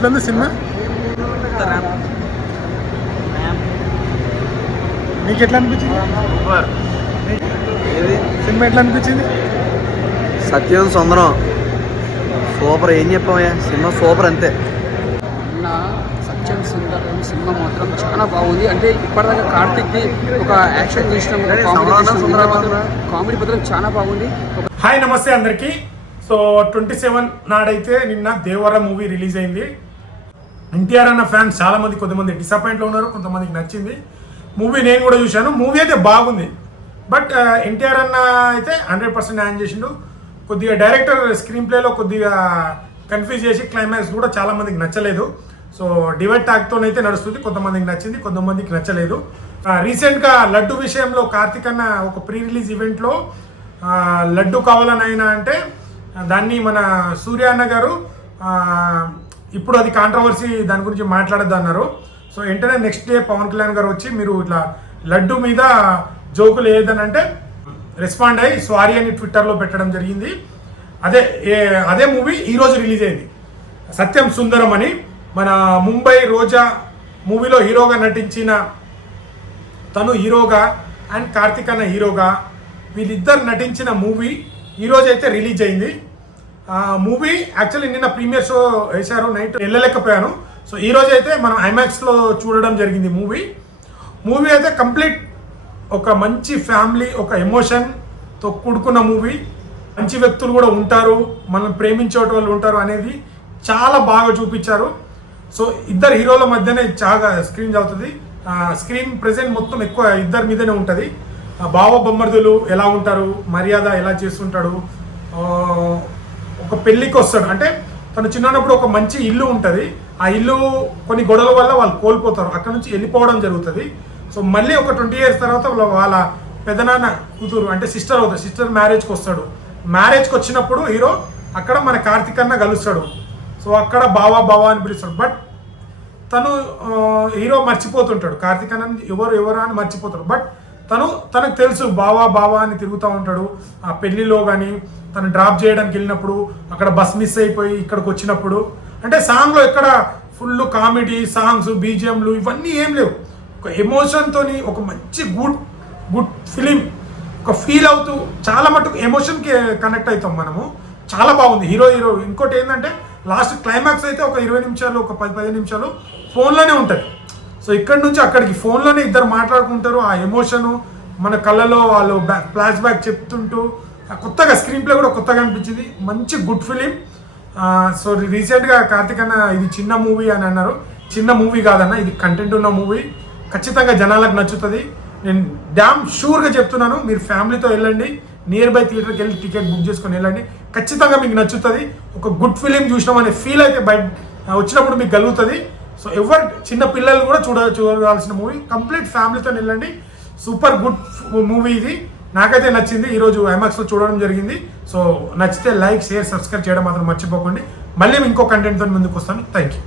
ఎట్లుంది సినిమా? నీకు ఎట్లా అనిపించింది? సినిమా ఎట్లా అనిపించింది? సత్యం సుందరం సూపర్. ఏం చెప్పామయ్యా, సినిమా సూపర్ అంతే. సత్యం సుందరం సినిమా మాత్రం చాలా బాగుంది. అంటే ఇప్పటిదాకా కార్తిక్ది ఒక యాక్షన్ చేసినాం, కామెడీ మాత్రం చాలా బాగుంది. హాయ్ నమస్తే అందరికీ. సో 27 నాడైతే నిన్న దేవర మూవీ రిలీజ్ అయింది. ఎన్టీఆర్ అన్న ఫ్యాన్స్ చాలా మంది, కొంతమంది డిసప్పాయింట్లో ఉన్నారు, కొంతమందికి నచ్చింది మూవీ. నేను కూడా చూశాను. మూవీ అయితే బాగుంది. బట్ ఎన్టీఆర్ అన్న అయితే 100% న్యాయం చేసిండు. కొద్దిగా డైరెక్టర్ స్క్రీన్ ప్లేలో కొద్దిగా కన్ఫ్యూజ్ చేసి క్లైమాక్స్ కూడా చాలా మందికి నచ్చలేదు. సో డివైడ్ టాక్తోనైతే నడుస్తుంది. కొంతమందికి నచ్చింది, కొంతమందికి నచ్చలేదు. రీసెంట్గా లడ్డు విషయంలో కార్తిక్ అన్న ఒక ప్రీ రిలీజ్ ఈవెంట్లో లడ్డు కావాలని అయినా అంటే దాన్ని మన సూర్య అన్న గారు ఇప్పుడు అది కాంట్రవర్సీ, దాని గురించి మాట్లాడద్దు అన్నారు. సో వెంటనే నెక్స్ట్ డే పవన్ కళ్యాణ్ గారు వచ్చి మీరు ఇట్లా లడ్డు మీద జోకులు ఏదనంటే రెస్పాండ్ అయ్యి సారీ అని ట్విట్టర్లో పెట్టడం జరిగింది. అదే మూవీ ఈరోజు రిలీజ్ అయింది, సత్యం సుందరం అని. మన ముంబై రోజా మూవీలో హీరోగా నటించిన తను హీరోగా అండ్ కార్తిక్ అన్న హీరోగా వీళ్ళిద్దరు నటించిన మూవీ ఈరోజు అయితే రిలీజ్ అయింది. మూవీ యాక్చువల్లీ నిన్న ప్రీమియర్ షో వేశారు, నైట్ వెళ్ళలేకపోయాను. సో ఈరోజు అయితే మనం ఐమాక్స్లో చూడడం జరిగింది. మూవీ అయితే కంప్లీట్ ఒక మంచి ఫ్యామిలీ, ఒక ఎమోషన్తో కూడుకున్న మూవీ. మంచి వ్యక్తులు కూడా ఉంటారు, మనం ప్రేమించే వాళ్ళు ఉంటారు అనేది చాలా బాగా చూపించారు. సో ఇద్దరు హీరోల మధ్యనే చాలా స్క్రీన్ అవుతుంది. స్క్రీన్ ప్రెజెంట్ మొత్తం ఎక్కువ ఇద్దరి మీదనే ఉంటుంది. బావ బొమ్మర్దులు ఎలా ఉంటారు, మర్యాద ఎలా చేస్తుంటాడు, ఒక పెళ్ళికి వస్తాడు. అంటే తను చిన్నప్పుడు ఒక మంచి ఇల్లు ఉంటుంది, ఆ ఇల్లు కొన్ని గొడవల వల్ల వాళ్ళు కోల్పోతారు, అక్కడ నుంచి వెళ్ళిపోవడం జరుగుతుంది. సో మళ్ళీ ఒక 20 years తర్వాత వాళ్ళ పెదనాన్న కూతురు అంటే సిస్టర్ అవుతుంది, సిస్టర్ మ్యారేజ్కి వస్తాడు. మ్యారేజ్కి వచ్చినప్పుడు హీరో అక్కడ మన కార్తిక్ అన్న కలుస్తాడు. సో అక్కడ బావా అని పిలుస్తాడు. బట్ తను హీరో మర్చిపోతుంటాడు, కార్తిక్ అన్న ఎవరు అని మర్చిపోతాడు. బట్ తనకు తెలుసు బావా అని తిరుగుతూ ఉంటాడు. ఆ పెళ్లిలో కానీ తను డ్రాప్ చేయడానికి వెళ్ళినప్పుడు అక్కడ బస్ మిస్ అయిపోయి ఇక్కడికి వచ్చినప్పుడు, అంటే సాంగ్లో ఎక్కడ ఫుల్ కామెడీ సాంగ్స్, బీజిఎంలు ఇవన్నీ ఏం లేవు. ఒక ఎమోషన్తో ఒక మంచి గుడ్ ఫిలిం, ఒక ఫీల్ అవుతూ చాలా మటుకు ఎమోషన్కి కనెక్ట్ అవుతాం మనము. చాలా బాగుంది హీరో. ఇంకోటి ఏంటంటే లాస్ట్ క్లైమాక్స్ అయితే ఒక 20 నిమిషాలు, ఒక 10-15 నిమిషాలు ఫోన్లోనే ఉంటుంది. సో ఇక్కడి నుంచి అక్కడికి ఫోన్లోనే ఇద్దరు మాట్లాడుకుంటారు. ఆ ఎమోషను మన కళ్ళలో వాళ్ళు ఫ్లాష్ బ్యాక్ చెప్తుంటూ కొత్తగా స్క్రీన్ ప్లే కూడా కొత్తగా అనిపించింది. మంచి గుడ్ ఫిలిం. సో రీసెంట్గా కార్తిక్ అన్న ఇది చిన్న మూవీ అని అన్నారు. చిన్న మూవీ కాదన్న, ఇది కంటెంట్ ఉన్న మూవీ. ఖచ్చితంగా జనాలకు నచ్చుతుంది. నేను డ్యామ్ షూర్గా చెప్తున్నాను. మీరు ఫ్యామిలీతో వెళ్ళండి, నియర్ బై థియేటర్కి వెళ్ళి టికెట్ బుక్ చేసుకొని వెళ్ళండి. ఖచ్చితంగా మీకు నచ్చుతుంది. ఒక గుడ్ ఫిలిం చూసినాం అనే ఫీల్ అయితే బయట వచ్చినప్పుడు మీకు కలుగుతుంది. సో ఎవరు చిన్న పిల్లలు కూడా చూడాల్సిన మూవీ. కంప్లీట్ ఫ్యామిలీతో వెళ్ళండి. సూపర్ గుడ్ మూవీ ఇది. నాకైతే నచ్చింది. ఈరోజు ఐమాక్స్లో చూడడం జరిగింది. సో నచ్చితే లైక్, షేర్, సబ్స్క్రైబ్ చేయడం మాత్రం మర్చిపోకండి. మళ్ళీ ఇంకో కంటెంట్తో ముందుకు వస్తాను. Thank you.